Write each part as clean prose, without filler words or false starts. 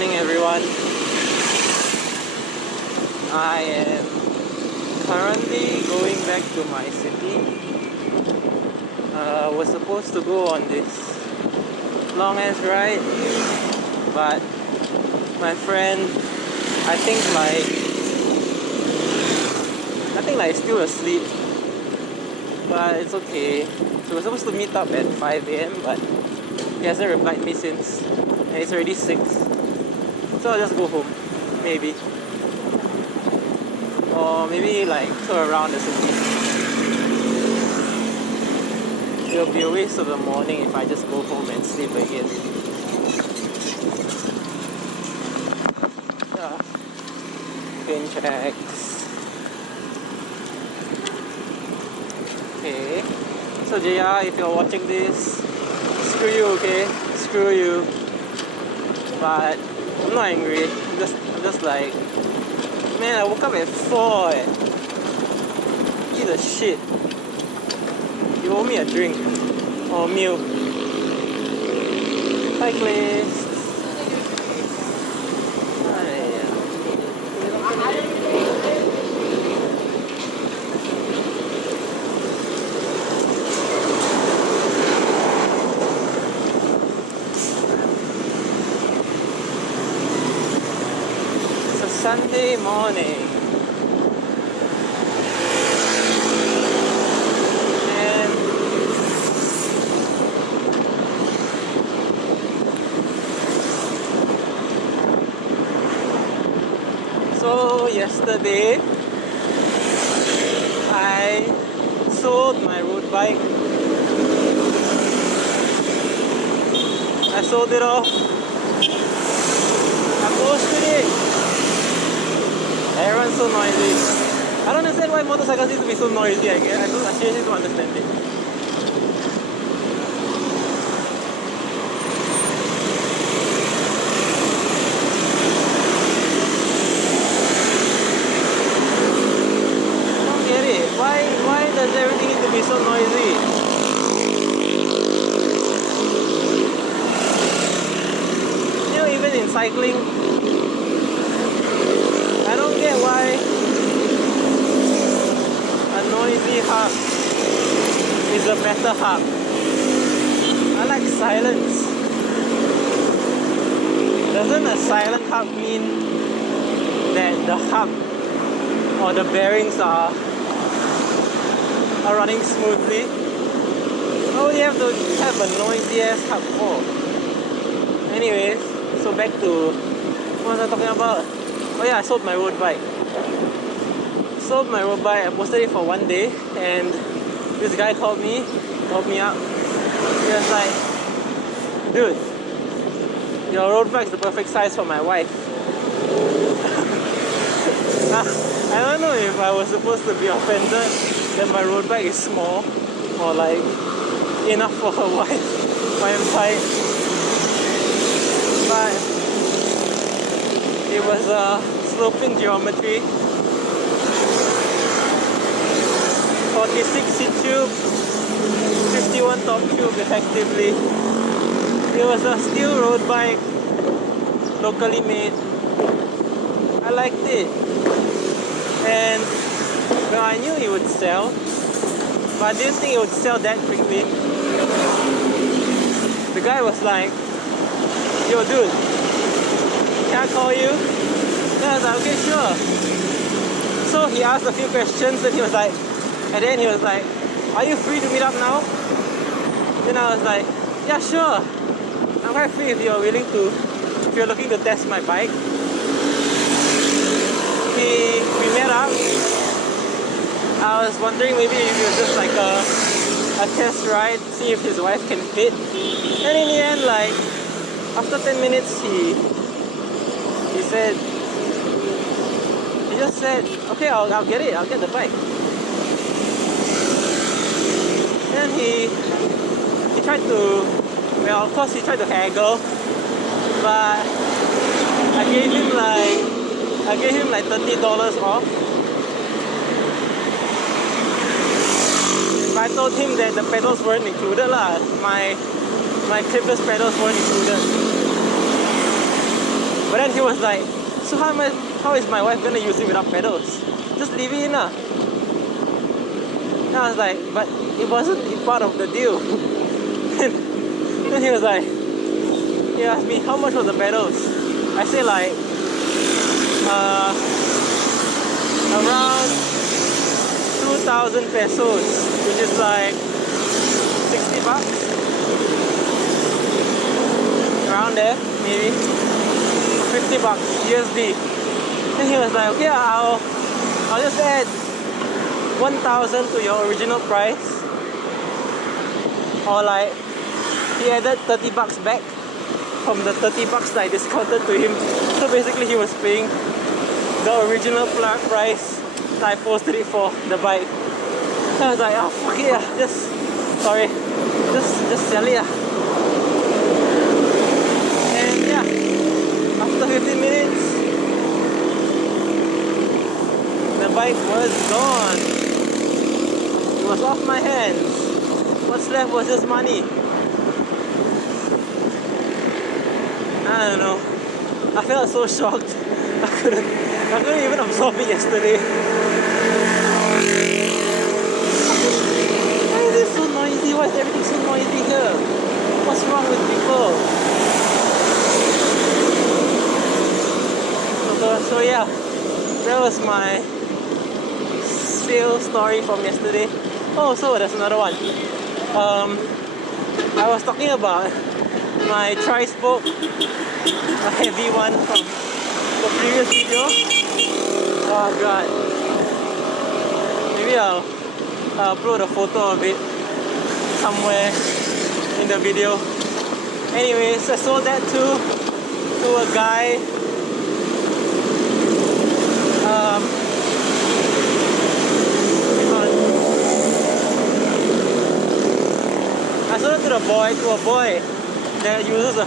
morning, everyone. I am currently going back to my city. Was supposed to go on this long ass ride, but my friend, I think like still asleep, but it's okay. So we're supposed to meet up at 5 a.m. but he hasn't replied me since, and it's already 6. So I'll just go home, maybe. Or maybe like tour around the city. It'll be a waste of the morning if I just go home and sleep again. Pin checks. Okay. So JR, if you're watching this, screw you, okay? Screw you. But I'm not angry. I'm just like, man, I woke up at 4. Eat the shit. You owe me a drink or a meal. Cyclist. It's a Sunday morning. So yesterday, I sold my road bike. I sold it off. I posted it. Everyone's so noisy. I don't understand why motorcycles need to be so noisy, I seriously don't understand it. Why does everything need to be so noisy? You know, even in cycling, I don't get why a noisy hub is a better hub. I like silence. Doesn't a silent hub mean that the hub or the bearings are running smoothly? Why would you have to have a noisy ass hub for? Anyways, so back to what was I talking about? Oh yeah, I sold my road bike. I posted it for 1 day, and this guy called me up. He was like, dude, your road bike is the perfect size for my wife. I don't know if I was supposed to be offended that my road bike is small, or like enough for her wife, my tight. But it was a sloping geometry, 46 seat tube, 51 top tube effectively. It was a steel road bike, locally made. I liked it, and well, I knew it would sell, but I didn't think it would sell that quickly. The guy was like, yo dude, can I call you? Then I was like, okay, sure. So he asked a few questions, and then he was like, are you free to meet up now? Then I was like, yeah, sure. I'm quite free if you're looking to test my bike. We met up. I was wondering maybe if it was just like a test ride, see if his wife can fit. And in the end, like after 10 minutes, he just said, okay, I'll get it. I'll get the bike. And he tried to, well, of course he tried to haggle, but I gave him like $30 off. But I told him that the pedals weren't included lah. My clipless pedals weren't included. But then he was like, so how is my wife gonna use it without pedals? Just leave it in lah. And I was like, but it wasn't part of the deal. Then he was like, he asked me how much was the pedals. I say like around 2,000 pesos, which is like 60 bucks. Around there, maybe 50 bucks USD. Then he was like, okay, I'll just add 1,000 to your original price. Or like, he added 30 bucks back from the 30 bucks that I discounted to him. So basically he was paying the original price that I posted it for the bike. So I was like, oh fuck it, yeah, just sell it. And yeah, after 15 minutes, the bike was gone. It was off my hands. What's left was just money. I don't know. I felt so shocked. I couldn't even absorb it yesterday. Why is it so noisy? Why is everything so noisy here? What's wrong with people? So yeah, that was my sales story from yesterday. Oh, so there's another one. I was talking about my tri-spoke, a heavy one from the previous video. Oh god. Maybe I'll upload a photo of it somewhere in the video. Anyways, I sold that to a guy. I sold it to a boy that uses an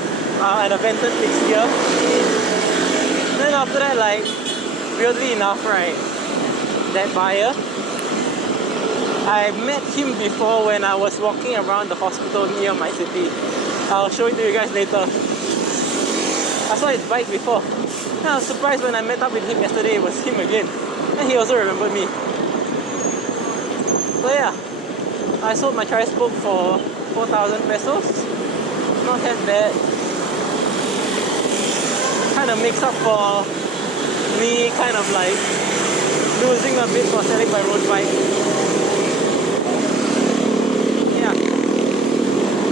Avante fixed gear. Then after that, like, weirdly enough, right, that buyer, I met him before when I was walking around the hospital near my city. I'll show it to you guys later. I saw his bike before. And I was surprised when I met up with him yesterday, it was him again. And he also remembered me. So yeah, I sold my tri-spoke for 4,000 pesos. Not that bad. Kind of makes up for me kind of like losing a bit for selling my road bike. Yeah.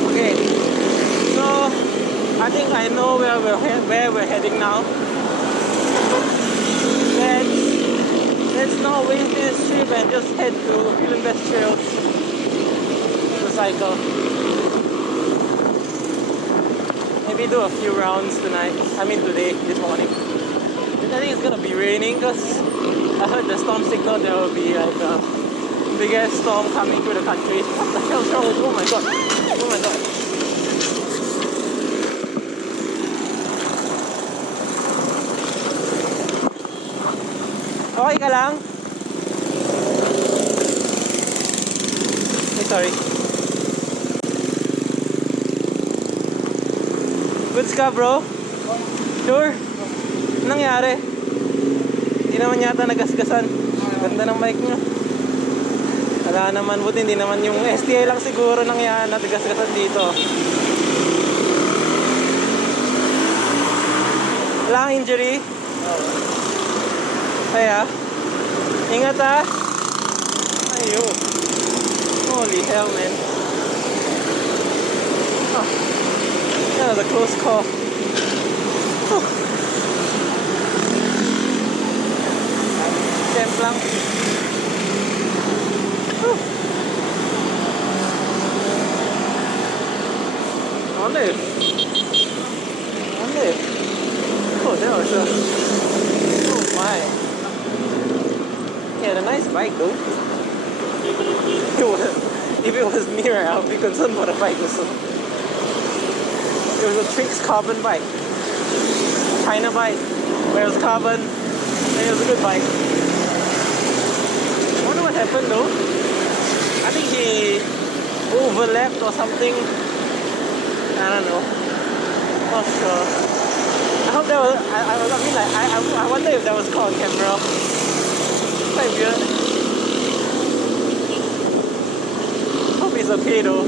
Okay. So I think I know where we're heading now. Let's not waste this trip and just head to Film Best Trails to cycle. Maybe do a few rounds tonight. I mean today, this morning. I think it's gonna be raining because I heard the storm signal there will be like a biggest storm coming through the country. What the hell's wrong with? Oh my god! Oh my god! Okay ka lang? Hey, sorry. Goods ka, bro? Sure? Anong nangyari? Hindi naman yata nagasgasan. Ganda ng bike nyo. Wala naman, buti hindi naman yung STI lang siguro nagasgasan dito. Wala kang injury? Kaya, ingat ha. Ayun. Holy hell, man. Oh, that was a close call. Temp lang. Olive. Oh, that was a... Oh my. Yeah, a nice bike though. If it was me, right, I would be concerned for the bike also. It was a Trix carbon bike. China bike, where it was carbon, and it was a good bike. I wonder what happened though. I think he overlapped or something. I don't know. Not sure. hope that was, I mean like, I wonder if that was caught on camera. Quite weird. Hope it's okay though.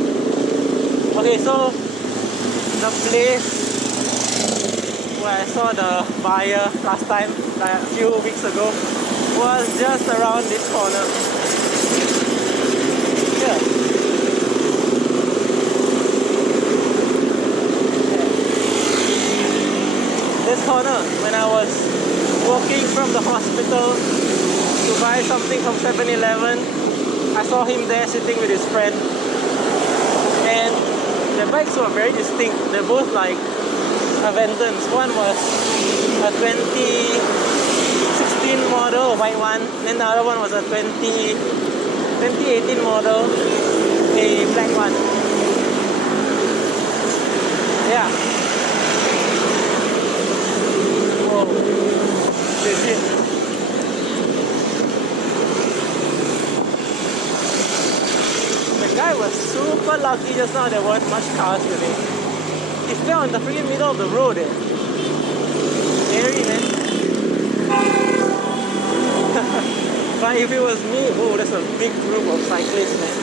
Okay, so the place where I saw the buyer last time, like a few weeks ago, was just around this corner. Yeah. This corner, when I was walking from the hospital to buy something from 7-Eleven, I saw him there sitting with his friend. And the bikes were very distinct. They're both like Aventons. One was a 2016 model, a white one. Then the other one was a 2018 model, a black one. Yeah. Whoa. Legit. The guy was super lucky just now. There weren't much cars today. He fell in the freaking middle of the road. Scary, man. But if it was me, oh, that's a big group of cyclists, man.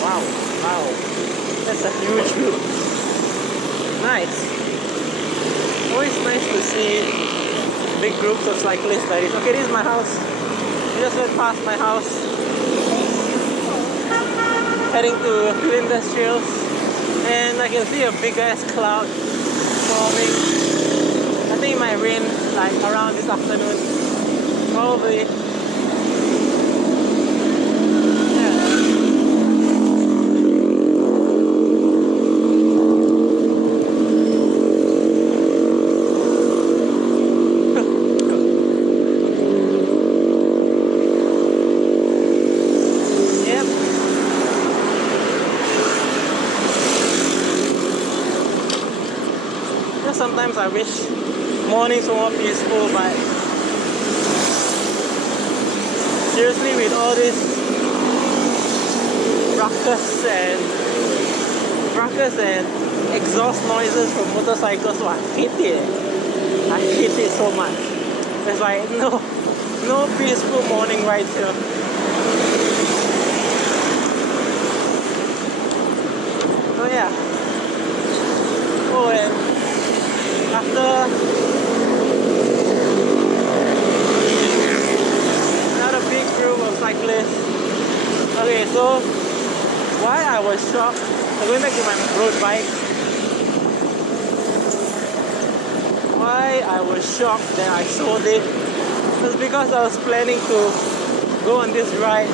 Wow, wow. That's a huge group. Nice. Always nice to see big groups of cyclists like this. Okay, this is my house. I just went past my house. Heading to Field Industrials. And I can see a big ass cloud forming. I think it might rain like around this afternoon. Probably. Sometimes I wish mornings were more peaceful, but seriously, with all this ruckus and exhaust noises from motorcycles, so I hate it. I hate it so much. There's like no peaceful morning rides here. So yeah. Oh, and after another big group of cyclists. Okay, so why I was shocked, going back to my road bike, why I was shocked that I sold it was because I was planning to go on this ride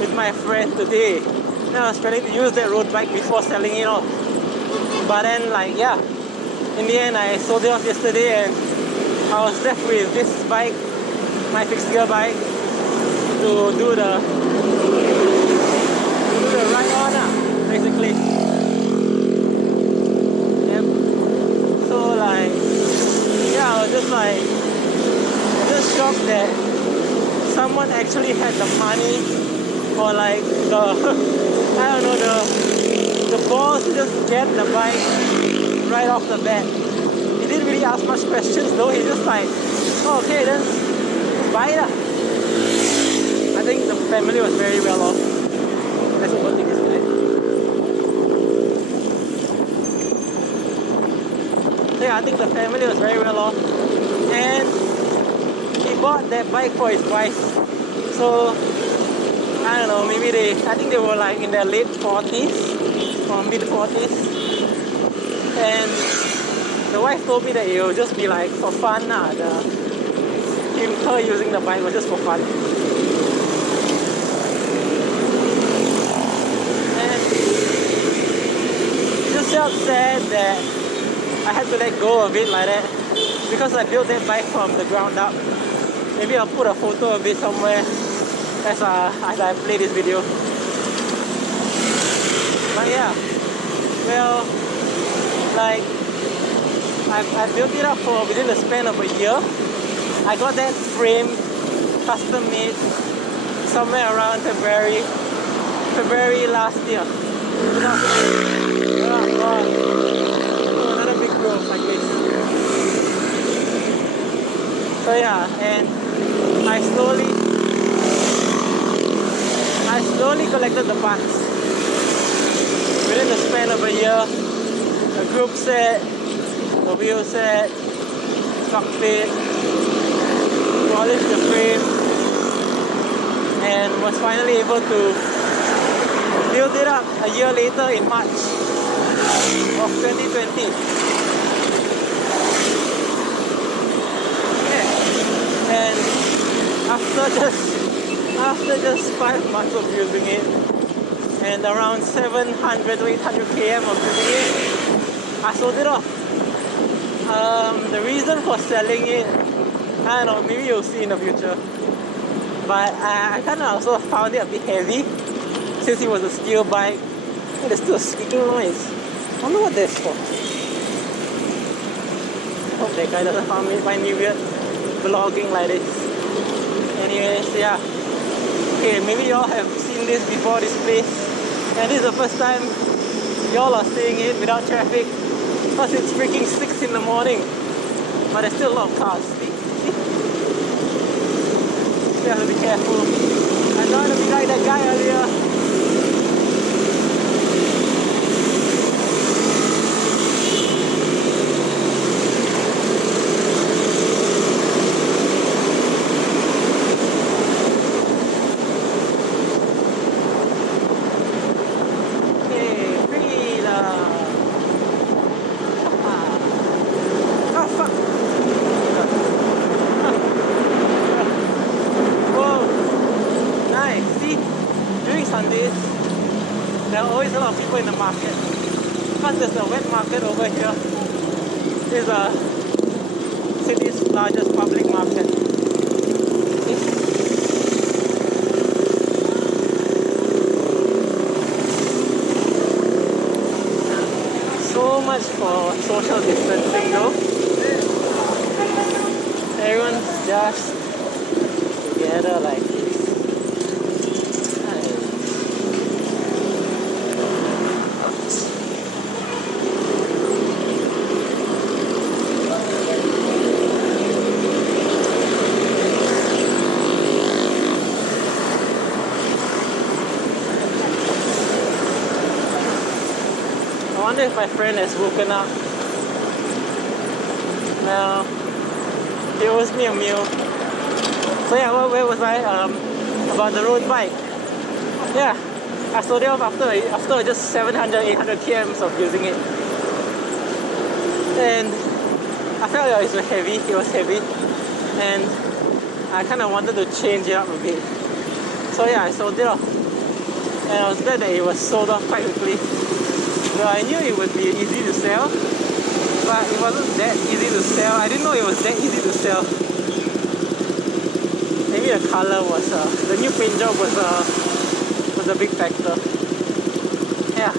with my friend today. And I was planning to use that road bike before selling it off. But then, like, yeah, in the end I sold it off yesterday and I was left with this bike, my fixed gear bike, to do the ride on, basically. Yep. So like, yeah, I was just shocked that someone actually had the money or like the I don't know, the balls to just get the bike right off the bat. He didn't really ask much questions though. He just like, oh, okay, then buy it. I think the family was very well off. That's a good thing, isn't it? So yeah, I think the family was very well off. And he bought that bike for his wife. So I don't know, maybe I think they were like in their late 40s or mid 40s. And the wife told me that it would just be like for fun. Her using the bike was just for fun. And it just felt sad that I had to let go of it like that because I built that bike from the ground up. Maybe I'll put a photo of it somewhere as I play this video. But yeah, well, like I built it up for within the span of a year. I got that frame custom made somewhere around February last year. Oh God. Oh, another big growth like this. So yeah, and I slowly collected the parts. Within the span of a year, a Groupset, a Wheelset, Cockpit, polished the frame, and was finally able to build it up a year later in March of 2020. Yeah. And after just 5 months of using it and around 700 to 800 km of using it, I sold it off. The reason for selling it, I don't know, maybe you'll see in the future. But I kind of also found it a bit heavy since it was a steel bike. Oh, there's still a squeaking noise. I wonder what that's for. Hope that guy doesn't find me weird vlogging like this. Anyways, yeah. Okay, maybe y'all have seen this before, this place. And this is the first time y'all are seeing it without traffic. Plus it's freaking 6 in the morning. But there's still a lot of cars. See? You have to be careful. I don't want to be like that guy earlier. There are always a lot of people in the market. Plus there's a wet market over here. This is the city's largest public market. So much for social distancing though. Everyone's just together like this. I wonder if my friend has woken up. No, he owes me a meal. So yeah, where was I? About the road bike. Yeah, I sold it off after just 700, 800 kms of using it. And I felt like it was heavy. And I kind of wanted to change it up a bit. So yeah, I sold it off. And I was glad that it was sold off quite quickly. Well, I knew it would be easy to sell, but it wasn't that easy to sell. I didn't know it was that easy to sell. Maybe the color was, the new paint job was a big factor. Yeah.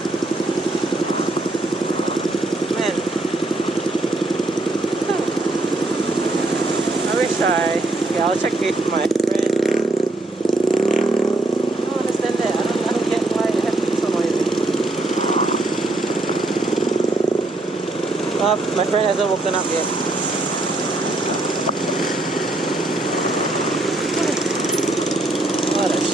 Man. I wish yeah, I'll check if my friend. I don't understand that. I don't get why it has to be so noisy. My friend hasn't woken up yet. What a shit.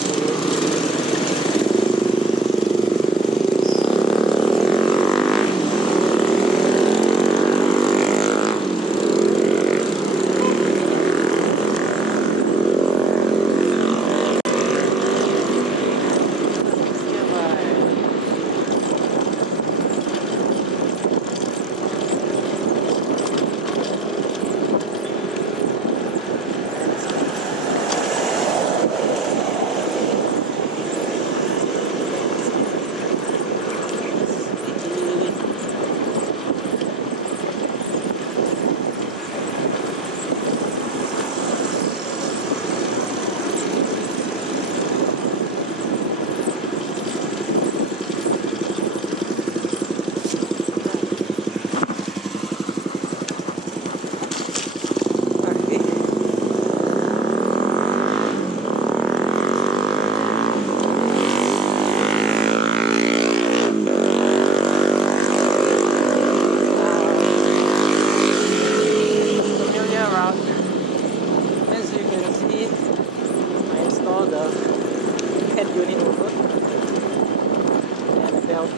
belt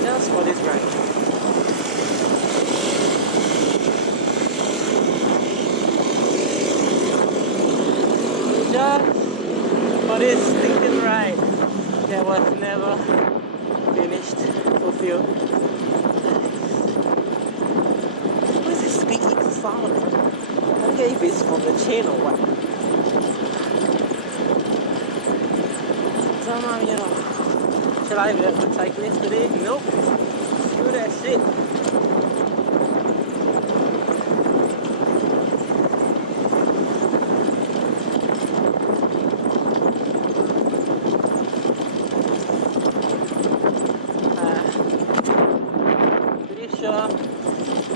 just for this ride. Just for this stinking ride that was never finished, fulfilled. What is this squeaky sound? I don't get if it's from the chain or what. Somehow, you know, should I be a good cyclist today? Nope. Screw that shit.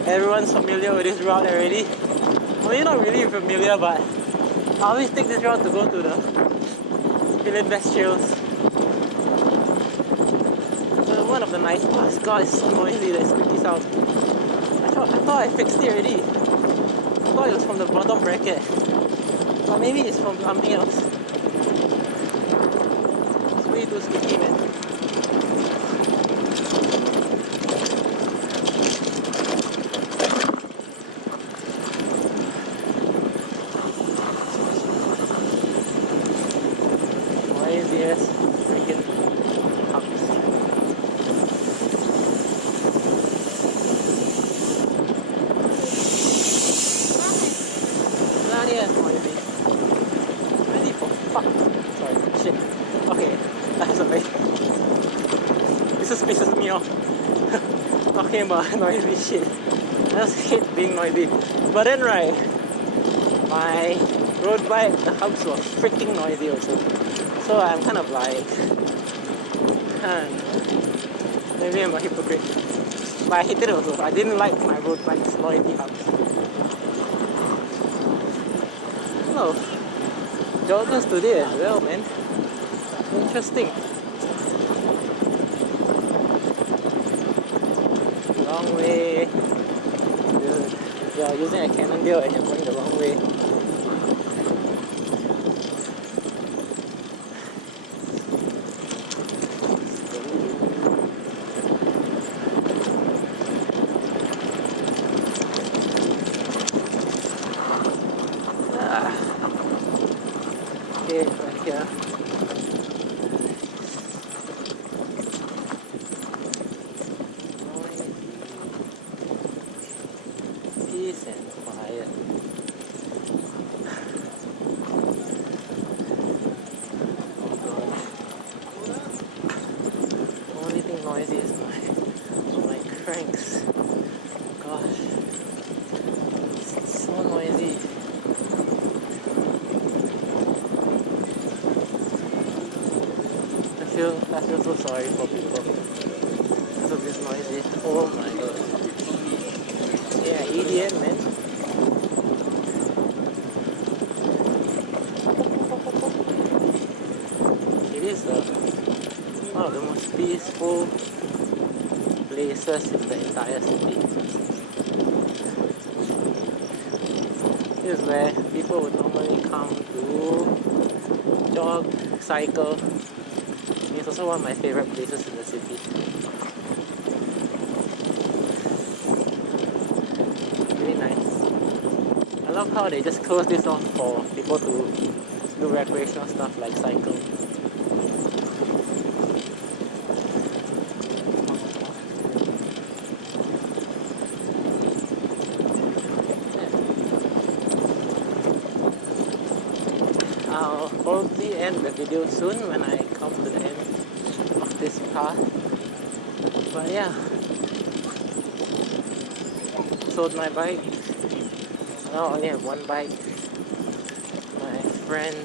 Everyone's familiar with this route already. Well, you're not really familiar, but I always take this route to go to the Philippine Best Trails. One of the nice parts. God, it's so noisy, that squeaky sound. I thought I fixed it already. I thought it was from the bottom bracket. But maybe it's from something else. It's way too squeaky, man. Talking about noisy shit. I just hate being noisy. But then right, my road bike, the hubs were freaking noisy also. So I'm kind of like, maybe I'm a hypocrite. But I hated it also. I didn't like my road bike's noisy hubs. Oh, joggers today as well, man. Interesting. Long way. Dude, if you're using a Canon deal and you're going the wrong way. Okay, right here. Peace and quiet. Oh god. Only thing noisy is my cranks. Gosh. It's so noisy. I feel so sorry for people because of this noisy. Oh my god. Yeah, idiot, man. It is one of the most peaceful places in the entire city. This is where people would normally come to jog, cycle. It's also one of my favorite places in the city. Really nice. I love how they just close this off for people to do recreational stuff like cycle. I'll probably end the video soon when I come to the end of this path. But yeah, sold my bike. Now I only have one bike. My friend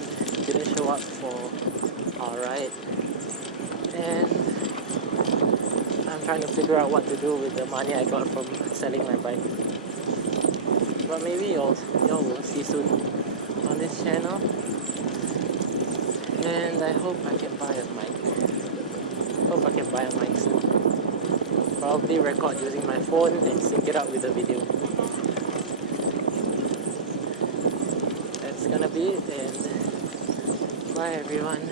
didn't show up for our ride, and I'm trying to figure out what to do with the money I got from selling my bike. But maybe y'all will see soon on this channel. And I hope I can buy a mic. Hope I can buy a mic soon. Probably record using my phone and sync it up with the video. That's gonna be it, and bye everyone.